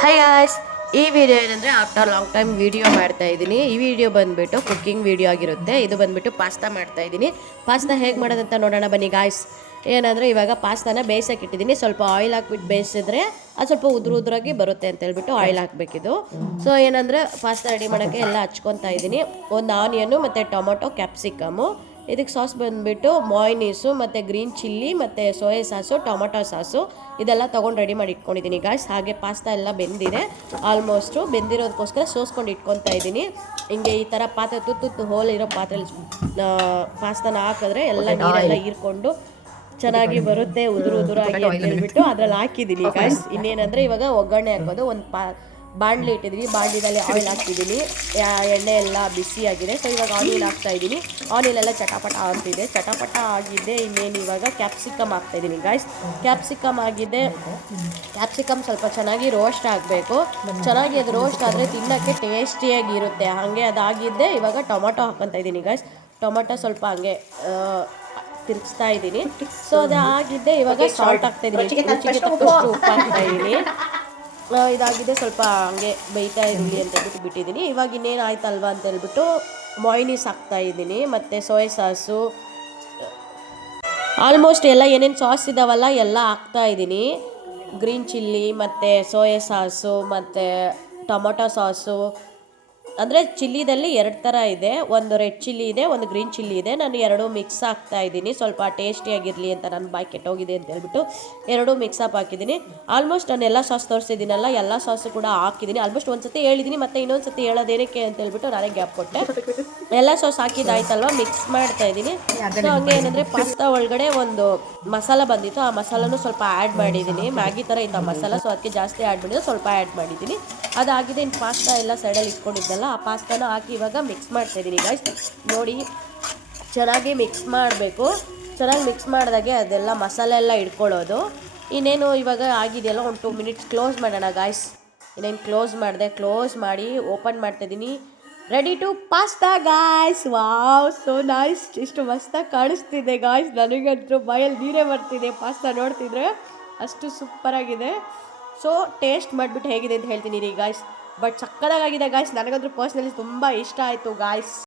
Hi guys, ಈ video ಏನಂದರೆ after long time video ಮಾಡ್ತಾ ಇದ್ದೀನಿ. ಈ ವಿಡಿಯೋ ಬಂದುಬಿಟ್ಟು ಕುಕ್ಕಿಂಗ್ ವಿಡಿಯೋ ಆಗಿರುತ್ತೆ. ಇದು ಬಂದುಬಿಟ್ಟು ಪಾಸ್ತಾ ಮಾಡ್ತಾ ಇದ್ದೀನಿ. ಪಾಸ್ತಾ ಹೇಗೆ ಮಾಡೋದಂತ ನೋಡೋಣ ಬನ್ನಿ ಗಾಯ್ಸ್. ಏನಂದರೆ ಇವಾಗ ಪಾಸ್ತಾನ ಬೇಯಿಸೋಕೆ ಇಟ್ಟಿದ್ದೀನಿ. ಸ್ವಲ್ಪ ಆಯಿಲ್ ಹಾಕ್ಬಿಟ್ಟು ಬೇಯಿಸಿದ್ರೆ ಅದು ಸ್ವಲ್ಪ ಉದುರಾಗಿ ಬರುತ್ತೆ ಅಂತ ಹೇಳ್ಬಿಟ್ಟು ಆಯಿಲ್ ಹಾಕಬೇಕಿದು. ಸೊ ಏನಂದರೆ ಪಾಸ್ತಾ ರೆಡಿ ಮಾಡೋಕ್ಕೆ ಎಲ್ಲ ಹಚ್ಕೊತಾ ಇದ್ದೀನಿ. ಒಂದು ಆನಿಯನ್ನು ಮತ್ತು ಟೊಮೊಟೊ, ಕ್ಯಾಪ್ಸಿಕಮು, ಇದಕ್ಕೆ ಸಾಸ್ ಬಂದುಬಿಟ್ಟು ಮಾಯ್ನೀಸು ಮತ್ತು ಗ್ರೀನ್ ಚಿಲ್ಲಿ ಮತ್ತು ಸೋಯಾ ಸಾಸು, ಟೊಮೊಟೊ ಸಾಸು ಇದೆಲ್ಲ ತೊಗೊಂಡು ರೆಡಿ ಮಾಡಿ ಇಟ್ಕೊಂಡಿದ್ದೀನಿ ಗಾಯ್ಸ್. ಹಾಗೆ ಪಾಸ್ತಾ ಎಲ್ಲ ಬೆಂದಿದೆ, ಆಲ್ಮೋಸ್ಟು ಬೆಂದಿರೋದಕ್ಕೋಸ್ಕರ ಸೋಸ್ಕೊಂಡು ಇಟ್ಕೊತಾ ಇದ್ದೀನಿ. ಹಿಂಗೆ ಈ ಥರ ಪಾತ್ರೆ ತುತ್ತು ಹೋಲಿರೋ ಪಾತ್ರೆಯಲ್ಲಿ ಪಾಸ್ತಾನ ಹಾಕಿದ್ರೆ ಎಲ್ಲ ನೀರೆಲ್ಲ ಹೀರ್ಕೊಂಡು ಚೆನ್ನಾಗಿ ಬರುತ್ತೆ, ಉದುರಾಗಿ ಅಂತ ಹೇಳ್ಬಿಟ್ಟು ಅದ್ರಲ್ಲಿ ಹಾಕಿದ್ದೀನಿ ಗಾಯ್ಸ್. ಇನ್ನೇನಂದರೆ ಇವಾಗ ಒಗ್ಗರಣೆ ಹಾಕೋದು. ಒಂದು ಬಾಣಲಿ ಇಟ್ಟಿದ್ದೀನಿ, ಬಾಣಲಿನಲ್ಲಿ ಆಯಿಲ್ ಹಾಕ್ತಿದ್ದೀನಿ. ಎಣ್ಣೆ ಎಲ್ಲ ಬಿಸಿಯಾಗಿದೆ. ಸೊ ಇವಾಗ ಆನಿಯನ್ ಹಾಕ್ತಾ ಇದ್ದೀನಿ. ಆನಿಯನ್ ಎಲ್ಲ ಚಟಾಪಟ ಅಂತಿದೆ, ಚಟಾಪಟ ಆಗಿದೆ. ಇನ್ನೇನು ಇವಾಗ ಕ್ಯಾಪ್ಸಿಕಮ್ ಹಾಕ್ತಾಯಿದ್ದೀನಿ ಗಾಯ್ಸ್. ಕ್ಯಾಪ್ಸಿಕಮ್ ಆಗಿದೆ. ಕ್ಯಾಪ್ಸಿಕಮ್ ಸ್ವಲ್ಪ ಚೆನ್ನಾಗಿ ರೋಸ್ಟ್ ಆಗಬೇಕು. ಚೆನ್ನಾಗಿ ಅದು ರೋಸ್ಟ್ ಆದರೆ ತಿನ್ನೋಕ್ಕೆ ಟೇಸ್ಟಿಯಾಗಿರುತ್ತೆ. ಹಾಗೆ ಅದಾಗಿದ್ದೆ ಇವಾಗ ಟೊಮೊಟೊ ಹಾಕ್ಕೊತಾ ಇದ್ದೀನಿ ಗಾಯ್ಸ್. ಟೊಮೊಟೊ ಸ್ವಲ್ಪ ಹಂಗೆ ತಿರುಗಿಸ್ತಾ ಇದ್ದೀನಿ. ಸೊ ಅದು ಆಗಿದ್ದೆ ಇವಾಗ ಸಾಲ್ಟ್ ಹಾಕ್ತಾಯಿದ್ದೀನಿ. ರುಚಿಗೆ ತಕ್ಕಷ್ಟು ಉಪ್ಪು ಹಾಕ್ತಾಯಿದ್ದೀನಿ. ಇದಾಗಿದೆ, ಸ್ವಲ್ಪ ಹಂಗೆ ಬೇಯ್ತಾ ಇರಲಿ ಅಂತ ಹೇಳ್ಬಿಟ್ಟು ಬಿಟ್ಟಿದ್ದೀನಿ. ಇವಾಗ ಇನ್ನೇನು ಆಯ್ತಲ್ವ ಅಂತ ಹೇಳ್ಬಿಟ್ಟು ಮಾಯ್ನೀಸ್ ಹಾಕ್ತಾಯಿದ್ದೀನಿ ಮತ್ತು ಸೋಯಾ ಸಾಸು, ಆಲ್ಮೋಸ್ಟ್ ಎಲ್ಲ ಏನೇನು ಸಾಸ್ ಇದ್ದಾವಲ್ಲ ಎಲ್ಲ ಹಾಕ್ತಾಯಿದ್ದೀನಿ. ಗ್ರೀನ್ ಚಿಲ್ಲಿ ಮತ್ತು ಸೋಯಾ ಸಾಸು ಮತ್ತು ಟೊಮೊಟೊ ಸಾಸು. ಅಂದರೆ ಚಿಲ್ಲಿದಲ್ಲಿ 2 ಥರ ಇದೆ, ಒಂದು ರೆಡ್ ಚಿಲ್ಲಿ ಇದೆ, ಒಂದು ಗ್ರೀನ್ ಚಿಲ್ಲಿ ಇದೆ. ನಾನು 2 ಮಿಕ್ಸ್ ಹಾಕ್ತಾ ಇದ್ದೀನಿ, ಸ್ವಲ್ಪ ಟೇಸ್ಟಿಯಾಗಿರಲಿ ಅಂತ. ನನ್ನ ಬಾಯಿ ಕೆಟ್ಟೋಗಿದೆ ಅಂತ ಹೇಳ್ಬಿಟ್ಟು 2 ಮಿಕ್ಸ್ ಅಪ್ ಹಾಕಿದ್ದೀನಿ. ಆಲ್ಮೋಸ್ಟ್ ನಾನು ಎಲ್ಲ ಸಾಸ್ ತೋರಿಸಿದ್ದೀನಲ್ಲ, ಎಲ್ಲ ಸಾಸು ಕೂಡ ಹಾಕಿದ್ದೀನಿ. ಆಲ್ಮೋಸ್ಟ್ ಒಂದು ಸತಿ ಹೇಳಿದ್ದೀನಿ, ಮತ್ತು ಇನ್ನೊಂದು ಸತಿ ಹೇಳೋದೇನಕ್ಕೆ ಅಂತ ಹೇಳ್ಬಿಟ್ಟು ನಾನೇ ಗ್ಯಾಪ್ ಕೊಟ್ಟೆ. ಎಲ್ಲ ಸಾಸ್ ಹಾಕಿದ್ದಾಯ್ತಲ್ವ, ಮಿಕ್ಸ್ ಮಾಡ್ತಾ ಇದ್ದೀನಿ. ಸೊ ಹಂಗೆ ಏನಂದರೆ ಪಾಸ್ತಾ ಒಳಗಡೆ ಒಂದು ಮಸಾಲ ಬಂದಿತ್ತು, ಆ ಮಸಾಲನೂ ಸ್ವಲ್ಪ ಆ್ಯಡ್ ಮಾಡಿದ್ದೀನಿ. ಮ್ಯಾಗಿ ಥರ ಇತ್ತು ಆ ಮಸಾಲ, ಸೊ ಅದಕ್ಕೆ ಜಾಸ್ತಿ ಆ್ಯಡ್ ಮಾಡಿದ್ದು, ಸ್ವಲ್ಪ ಆ್ಯಡ್ ಮಾಡಿದ್ದೀನಿ. ಅದಾಗಿದೆ. ಇನ್ನು ಪಾಸ್ತಾ ಎಲ್ಲ ಸೈಡಲ್ಲಿ ಇಟ್ಕೊಂಡಿದ್ದಲ್ಲ, ಆ ಪಾಸ್ತಾನ ಹಾಕಿ ಇವಾಗ ಮಿಕ್ಸ್ ಮಾಡ್ತಾಯಿದ್ದೀನಿ ಗಾಯ್ಸ್. ನೋಡಿ, ಚೆನ್ನಾಗಿ ಮಿಕ್ಸ್ ಮಾಡಬೇಕು. ಚೆನ್ನಾಗಿ ಮಿಕ್ಸ್ ಮಾಡಿದಾಗೆ ಅದೆಲ್ಲ ಮಸಾಲೆ ಎಲ್ಲ ಇಟ್ಕೊಳ್ಳೋದು. ಇನ್ನೇನು ಇವಾಗ ಆಗಿದೆಯಲ್ಲ, ಒಂದು 2 ಮಿನಿಟ್ಸ್ ಕ್ಲೋಸ್ ಮಾಡೋಣ ಗಾಯ್ಸ್. ಇನ್ನೇನು ಕ್ಲೋಸ್ ಮಾಡಿದೆ, ಕ್ಲೋಸ್ ಮಾಡಿ ಓಪನ್ ಮಾಡ್ತಾಯಿದ್ದೀನಿ. Ready to pasta guys. Wow, so nice. ಇಷ್ಟು ಮಸ್ತಾಗಿ ಕಾಣಿಸ್ತಿದೆ ಗಾಯ್ಸ್. ನನಗಂತೂ ಬಾಯಲ್ಲಿ ನೀರೇ ಬರ್ತಿದೆ ಪಾಸ್ತಾ ನೋಡ್ತಿದ್ರೆ, ಅಷ್ಟು ಸೂಪರಾಗಿದೆ. ಸೊ ಟೇಸ್ಟ್ ಮಾಡಿಬಿಟ್ಟು ಹೇಗಿದೆ ಅಂತ ಹೇಳ್ತೀನಿ ರೀ ಗಾಯ್ಸ್. ಬಟ್ ಸಕ್ಕತ್ತಾಗಿದೆ ಗಾಯ್ಸ್. ನನಗಂತೂ ಪರ್ಸ್ನಲಿ ತುಂಬ ಇಷ್ಟ ಆಯಿತು ಗಾಯ್ಸ್.